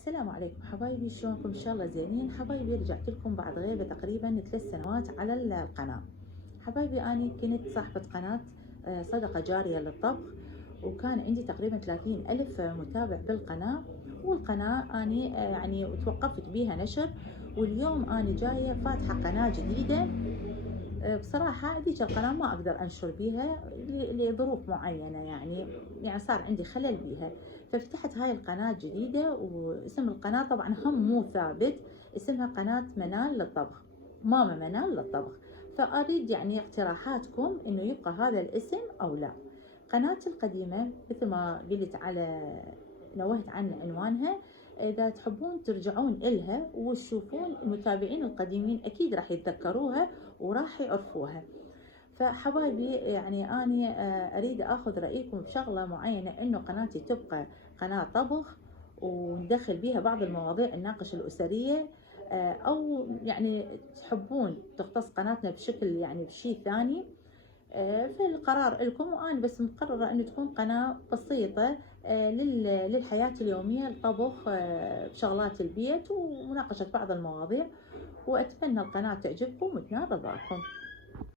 السلام عليكم حبايبي، شلونكم؟ ان شاء الله زينين. حبايبي رجعت لكم بعد غيبة تقريبا 3 سنوات على القناة. حبايبي اني كنت صاحبة قناة صدقة جارية للطبخ، وكان عندي تقريبا 30,000 متابع بالقناة. والقناة اني يعني توقفت بيها نشر، واليوم اني جاية فاتحة قناة جديدة. بصراحة هذيك القناة ما أقدر أنشر بيها لظروف معينة، يعني صار عندي خلل بيها. ففتحت هاي القناة الجديدة، واسم القناة طبعا هم مو ثابت، اسمها قناة منال للطبخ، ماما منال للطبخ. فأريد يعني اقتراحاتكم إنه يبقى هذا الاسم أو لا. قناتي القديمة مثل ما قلت على نوهت عن عنوانها، إذا تحبون ترجعون إلها وتشوفون المتابعين القديمين أكيد راح يتذكروها وراح يعرفوها. فحبايبي يعني أني أريد أخذ رأيكم بشغلة معينة، إنه قناتي تبقى قناة طبخ وندخل بيها بعض المواضيع الناقشة الأسرية، أو يعني تحبون تختص قناتنا بشكل يعني بشيء ثاني. في القرار لكم، وأنا بس مقررة أن تكون قناة بسيطة للحياة اليومية، الطبخ، بشغلات البيت ومناقشة بعض المواضيع. وأتمنى القناة تعجبكم وتنال رضاكم.